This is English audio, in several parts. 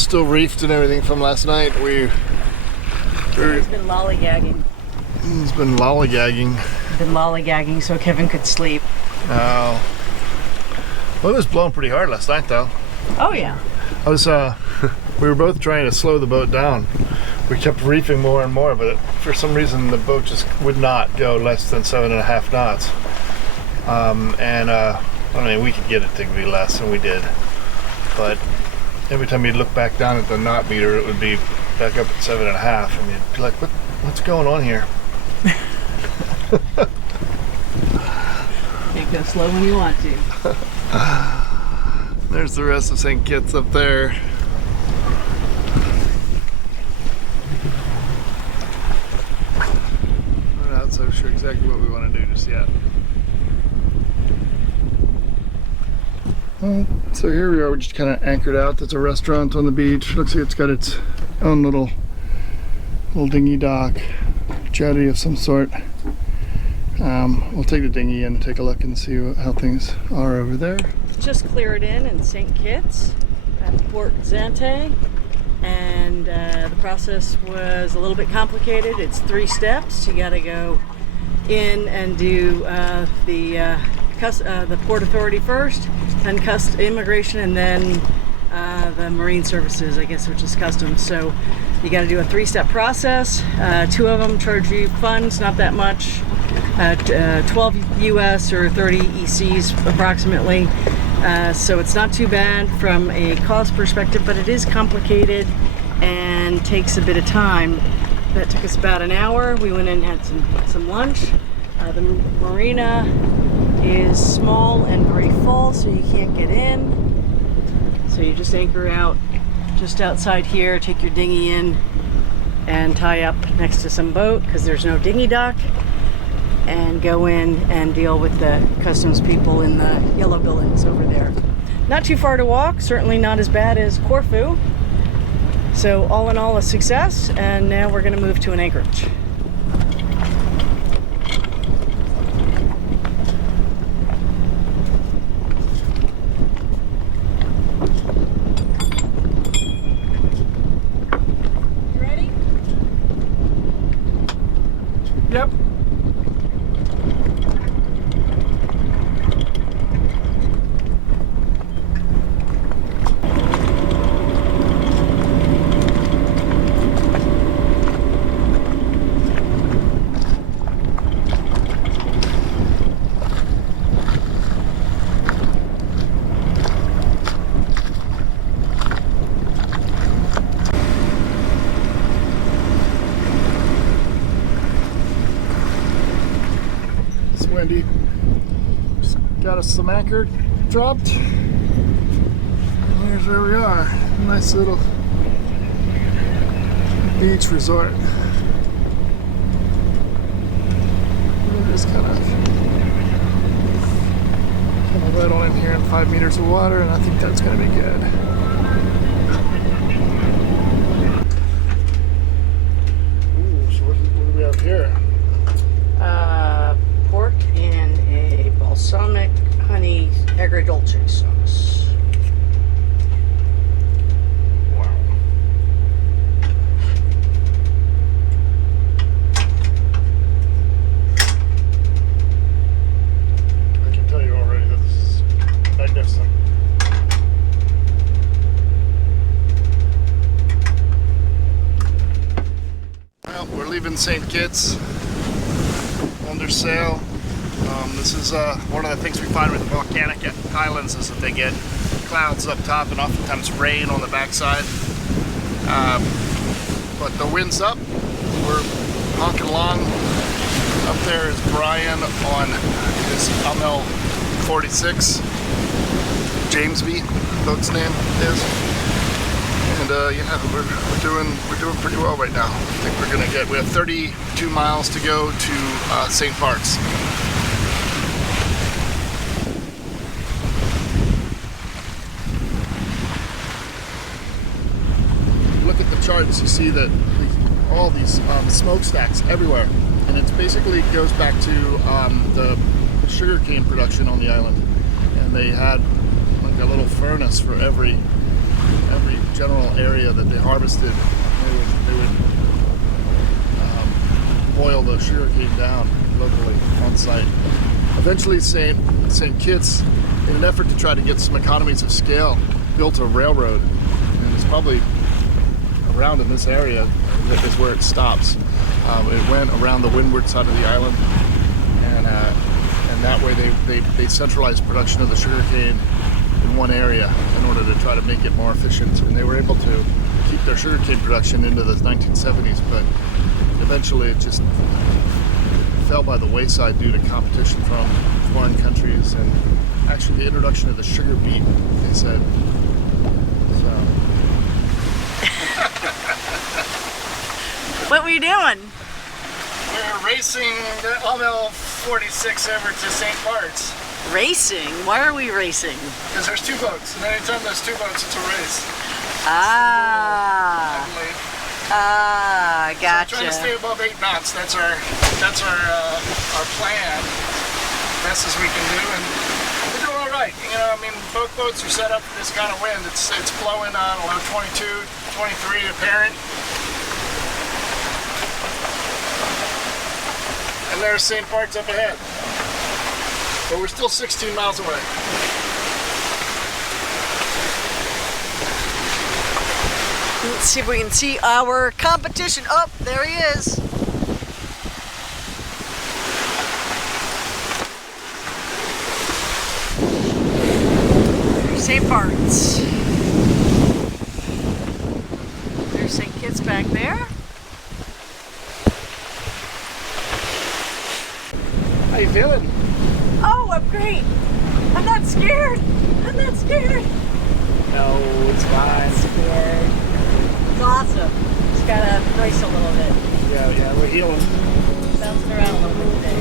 still reefed and everything from last night. He's been lollygagging. He's been lollygagging. Been lollygagging so Kevin could sleep. Oh. Well, it was blowing pretty hard last night, though. Oh yeah. I was. We were both trying to slow the boat down. We kept reefing more and more, but for some reason the boat just would not go less than 7.5 knots. I mean, we could get it to be less, and we did. But every time you'd look back down at the knot meter, it would be back up at 7.5, and you'd be like, what's going on here? Can't go slow when you want to. There's the rest of St. Kitts up there. I'm not so sure exactly what we want to do just yet. So here we are, we're just kind of anchored out. There's a restaurant on the beach. Looks like it's got its own little dinghy dock, jetty of some sort. We'll take the dinghy in and take a look and see how things are over there. Just cleared in St. Kitts at Port Zante, and the process was a little bit complicated. It's 3 steps. You got to go in and do the Port Authority first, then immigration, and then the Marine Services, I guess, which is customs. So you got to do a 3-step process. 2 of them charge you funds, not that much, 12 US or 30 ECs approximately. So it's not too bad from a cost perspective, but it is complicated and takes a bit of time. That took us about an hour. We went in and had some lunch. The marina is small and very full, so you can't get in. So you just anchor out just outside here, take your dinghy in, and tie up next to some boat because there's no dinghy dock, and go in and deal with the customs people in the yellow buildings over there. Not too far to walk, certainly not as bad as Corfu. So all in all, a success, and now we're going to move to an anchorage. Yep. Windy. Just got us some anchor dropped. And here's where we are. Nice little beach resort. We're just kind of right on in here in 5 meters of water, and I think that's going to be good. Ooh, so what do we have here? Pork and a balsamic honey agrodolce sauce. Wow. I can tell you already that this is magnificent. Well, we're leaving St. Kitts under sail. This is one of the things we find with volcanic islands is that they get clouds up top and oftentimes rain on the backside. But the wind's up. We're honking along. Up there is Brian on his Amel 46. Jamesby, the boat's name is. And yeah, we're doing pretty well right now. I think we have 32 miles to go to St. Barts. Look at the charts, you see that all these smokestacks everywhere, and it basically goes back to the sugarcane production on the island, and they had like a little furnace for every every general area that they harvested, they would boil the sugarcane down locally on site. Eventually, St. Kitts, in an effort to try to get some economies of scale, built a railroad, and it's probably around in this area that is where it stops. It went around the windward side of the island, and that way they centralized production of the sugarcane in one area in order to try to make it more efficient, and they were able to keep their sugarcane production into the 1970s, but eventually it just fell by the wayside due to competition from foreign countries and actually the introduction of the sugar beet, they said. So. What were you doing? We're racing the Amel 46 over to St. Barts. Racing? Why are we racing? Because there's two boats, and anytime there's two boats, it's a race. Ah. I believe. Ah, gotcha. So we're trying to stay above 8 knots. That's our plan, best as we can do, and we're doing all right. You know, I mean, both boats are set up for this kind of wind. It's blowing, I don't know, 22, 23 apparent. And there's St. Barts up ahead. But we're still 16 miles away. Let's see if we can see our competition. Oh, there he is. There's St. Barts. There's St. Kitts back there. How you feeling? Oh, I'm great. I'm not scared. I'm not scared. No, it's fine. Scared. It's awesome. Just gotta brace a little bit. Yeah, we're healing. Bouncing around a little bit today.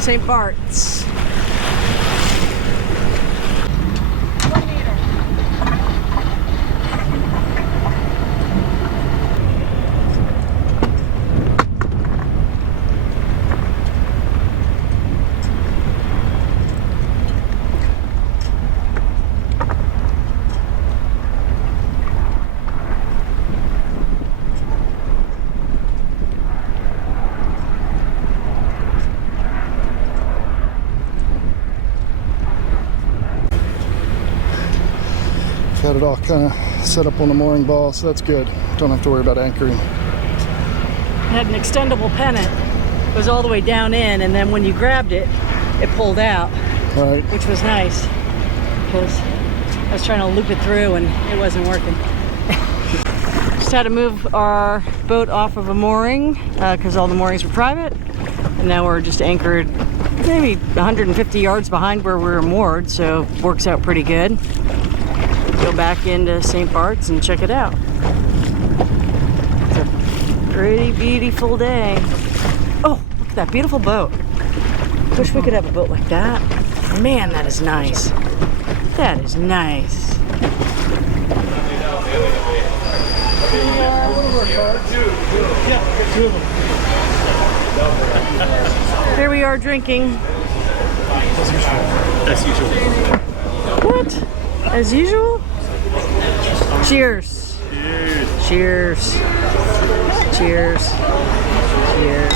St. Barts. Got it all kind of set up on the mooring ball, so that's good. Don't have to worry about anchoring. It had an extendable pennant. It was all the way down in, and then when you grabbed it, it pulled out, Right. which was nice because I was trying to loop it through and it wasn't working. Just had to move our boat off of a mooring because all the moorings were private, and now we're just anchored maybe 150 yards behind where we were moored, so it works out pretty good. Go back into St. Barts and check it out. It's a Pretty beautiful day. Oh, look at that beautiful boat. Wish we could have a boat like that. Man, that is nice. That is nice. Here we are drinking. As usual. What? As usual? Cheers. Cheers. Cheers. Cheers.